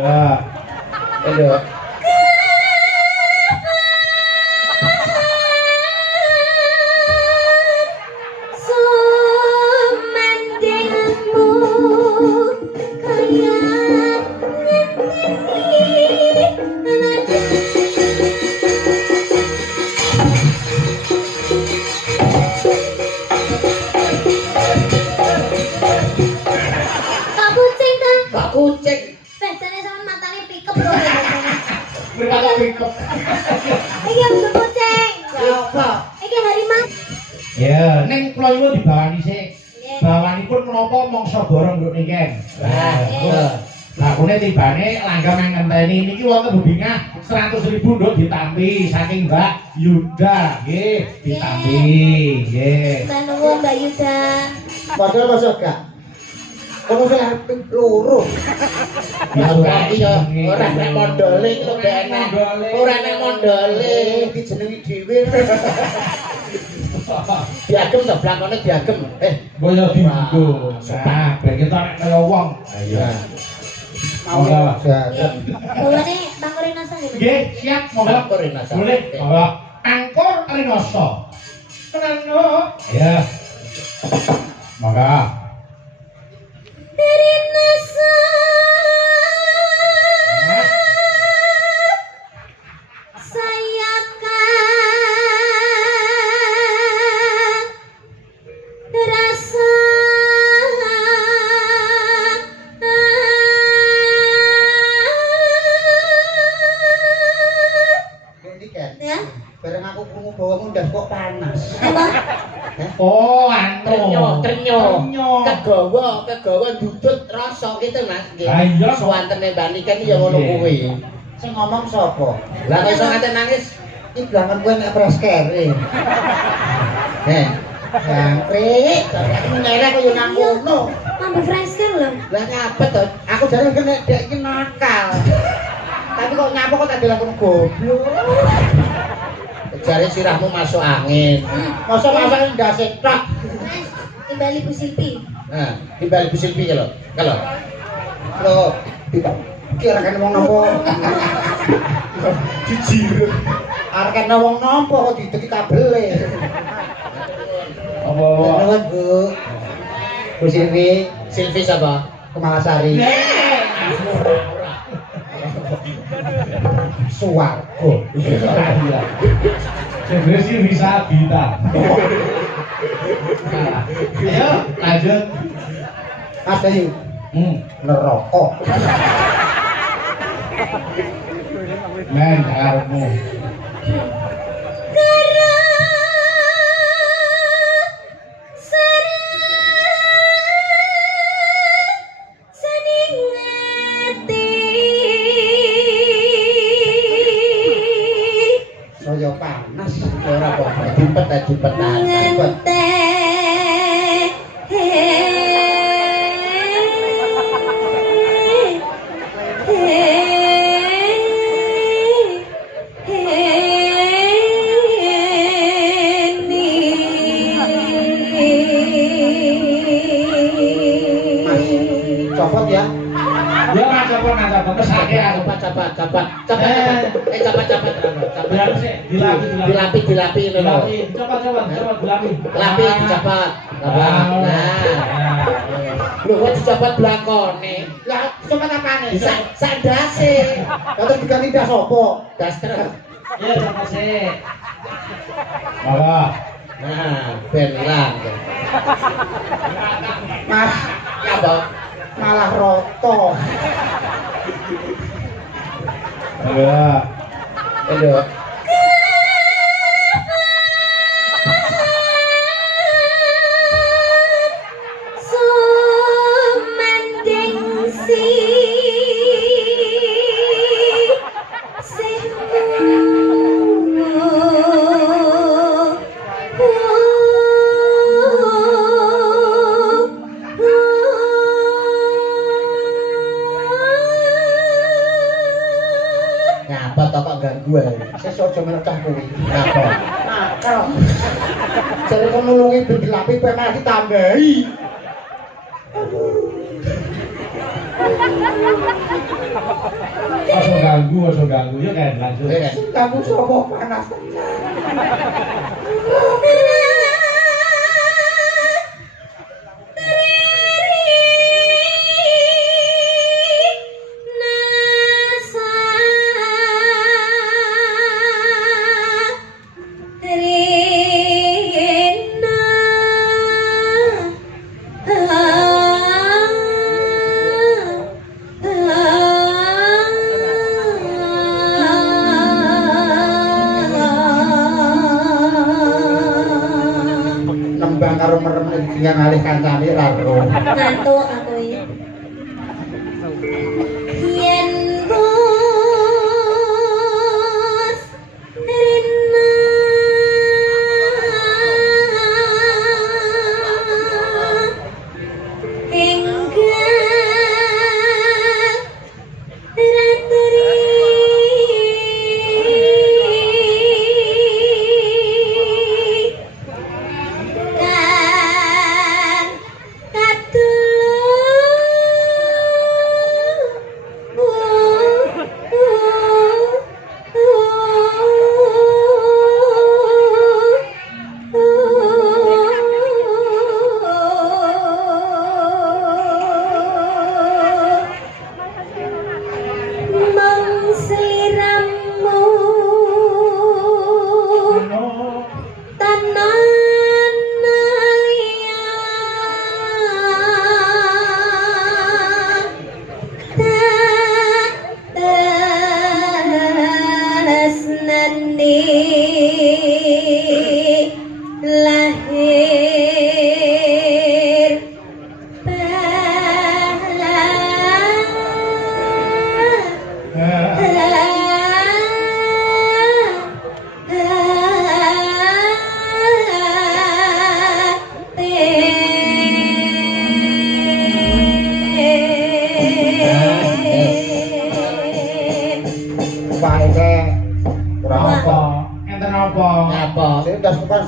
Ya, Aduh. Pak kucing. Bejane sama matane pikep lho. berapa pikop? Iki udah kucing. Apa? Iki harimau. Ya, neng pulau itu dibawani sih. Bawani pun menapa mongso borong nduk niken. Lah kene tibane langgam nang ngenteni niki wonten bebingah 100.000 nduk ditampi saking Mbak Yuda nggih, ditampi nggih. Mbak nuwun Mbak Yuda. Padahal masuk gak? Kono sing arep loro. Iya, ora nek mondole kok gak enak. Ora nek mondole dijenengi dhewe. Diagem to blakone diagem. Boyo dienggo. Nah, ben kita nek kaya wong. Ayo. Monggo. Bawane Bang Rinoso nggih. Nggih, siap monggo. Angkur Rinoso. Boleh. Monggo. Angkur Rinoso. Tenang, ya. Monggo. Rinoso. Saya kan rasa ya. Bareng aku krungu bawa mundas kok panas. Apa? Oh, anu. Trenyo. Kegawa dudut rasa gitu Mas. Lah iya Suwantene Mbak Niken ya ngono kuwi. Sing ngomong sapa? Lah kok iso ngate nangis? Iki blangan kowe nek preskere. Jangkrik, aku nyelek kok yo nang kono. Mambu fresker lho. Lah ngapet to? Aku jare kene dek iki nakal. Tapi kok nyapa kok tak dilakoni goblok. Jare sirahmu masuk angin. Masa masuk ndase tok. Timbali Bu Silpi. Nah, timbali Bu Silpi lho. Kalau tidak kira kan wong nopo. Jijir. Arek kan wong nopo kok dideki kabele. Apa? Nuwun Bu. Bu Silvi, Silvi sapa? Kemalasari. Suwargo. Iya. Sebenarnya sih bisa Bita. Ayo lanjut. Mas Ayu. Neraka. Men karepmu. Saya panas ora kok dipet copot ya. Ya coba terus ake aku. Cepat. Dilapi lho. Coba dilapi. Lapi dicepat. Nah. Lho kok dicepat blakone. Lah cepat apane? Sak ndase. Terus diganti ndas apa? Das terus. Ya coba sih. Monggo. Nah, ben ilang. Mas, ya Mbak. Malah roto. Monggo. Aduh. Ngapa to kok ganggu ae. Sesuk aja melecah kuwi. Ngapa? Nakal. Jare kok nulungi ben dilapi kowe malah ditambahi. aja ganggu. Yuk kan lanjut. Kamu sapa panas. Nembang karo merem dengan alih kancane ra ro. Ngantuk aku iki. Yen bos rina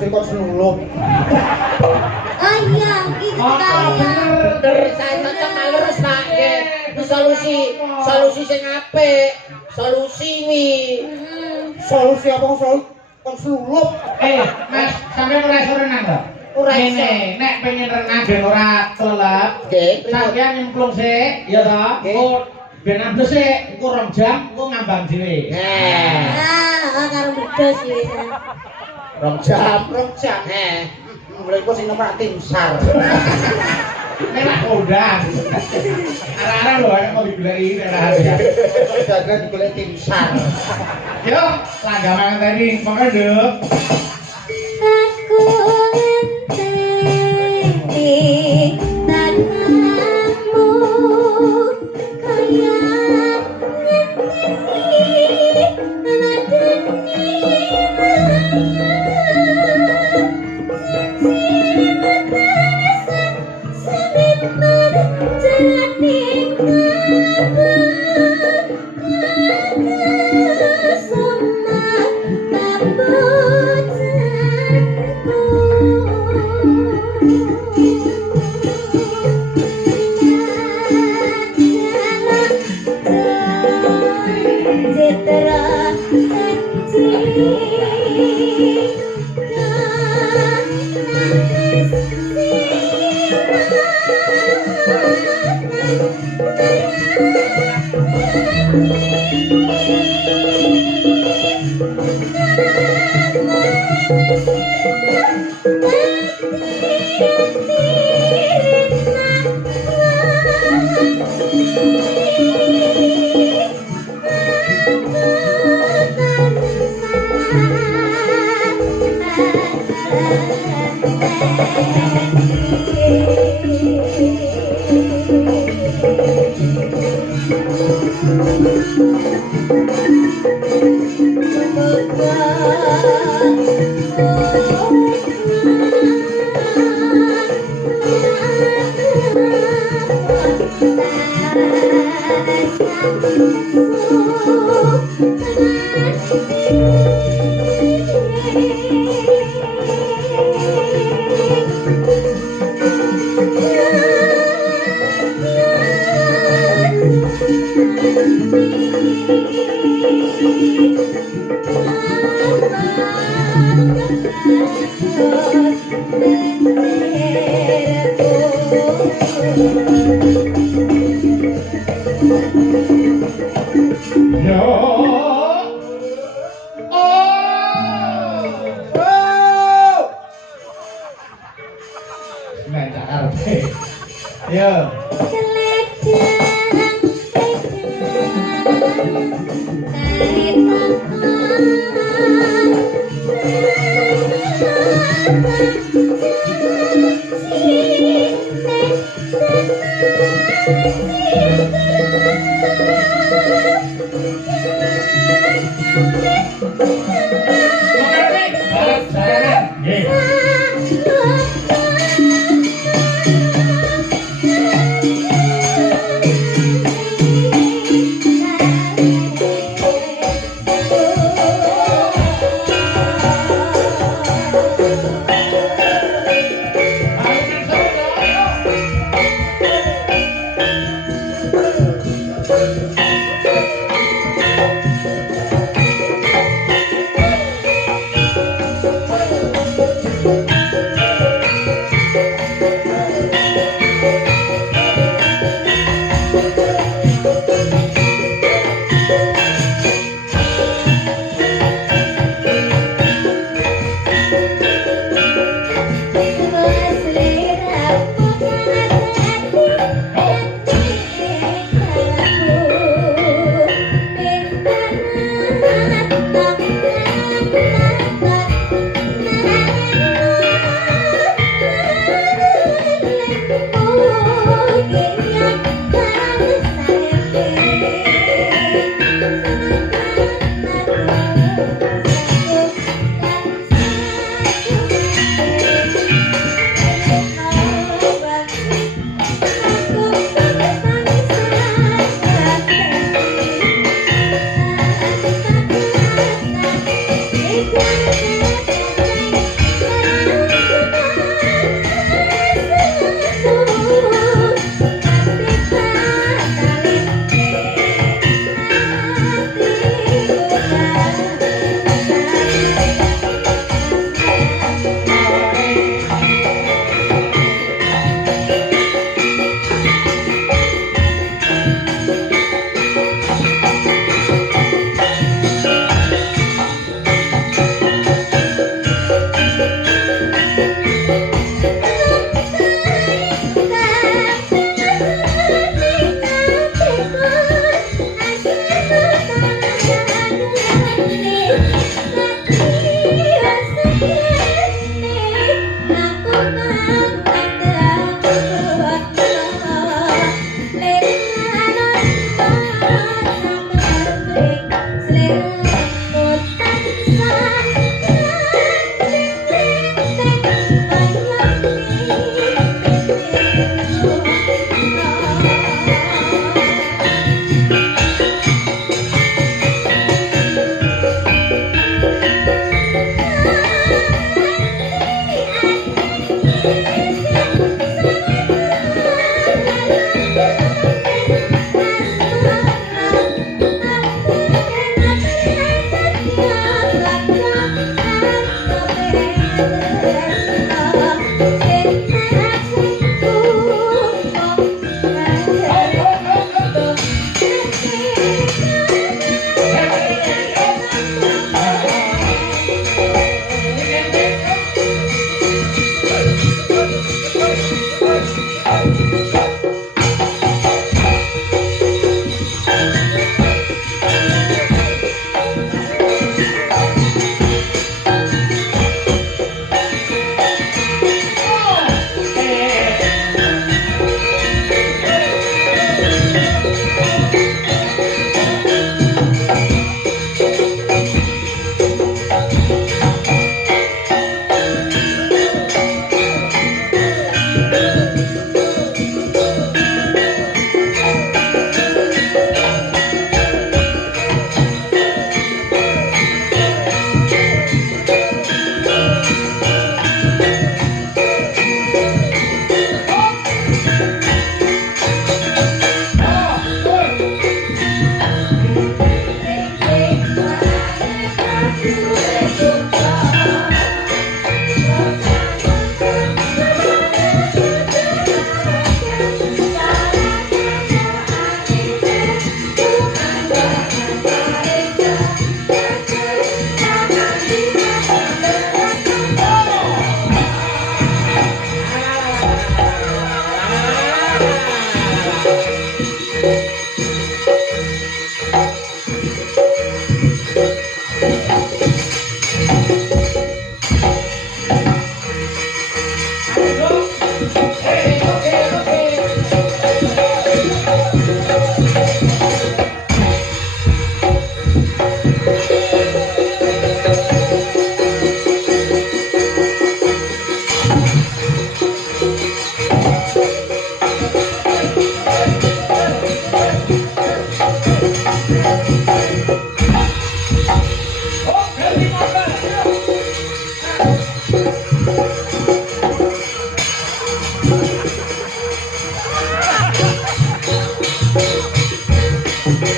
kok selulup. Oh iya, gitu kalian. Saya cocok ngalurus Pak. Solusi sing apik. Solusi wi. Solusi apa kok selulup? Mas, sampeyan ora iso renang to? Ora iso. Nek pengen renang ben ora telep. Nggih. Sampeyan nyemplung sik, ya to? Oh, ben ambles sik, engko 2 jam engko ngambang dhewe. Karo bedos iki. 2 jam. Mereka sing nomor tim SAR. Nek kondang. Arah-arah lho nek mau digoleki nek ora ada. Jaga digolek tim SAR. Yo, langgaman tadi, monggo, Nduk. Aku enteng tanganmu kaya Yo. Oh. Men tak karepe. Yo.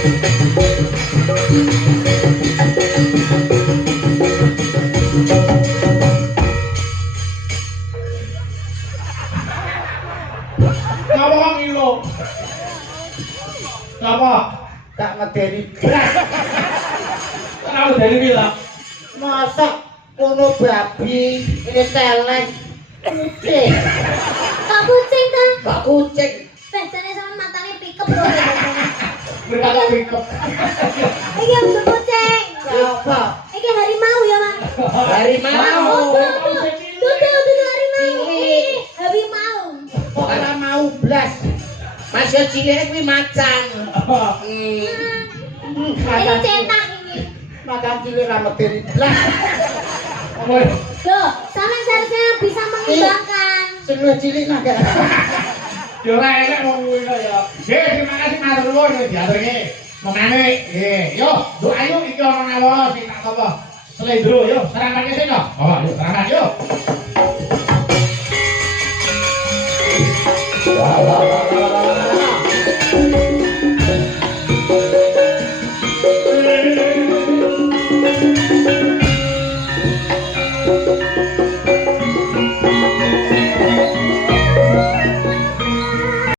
Ngapa kok ngilo? Ngapa? Tak medeni blas. Kenapa dari bilang? Masak kono babi, ini celeng. Kucing. Kok kucing ta? Kok kucing? Bedane sama matane pikep lho. Mereka tak pikir. Iki yang kucing. Apa? Iki harimau ya, Mas. Harimau. Dudu harimau. Harimau. Kok ora mau blas? Masih cilik kuwi macan. Ini cetak ini. Macan cilik ra medeni blas. Woi, Loh, sampean seharusnya bisa mengembangkan. Sing luwih cilik nak gak. yo ora enak wong kuwi kok ya. Terima kasih matur nuwun ya diaturke. Memane, yo, doa ayo iki ana ngawono sing tak apa. Slendro yo, serangan sing yo. Oh, yo serangan yo.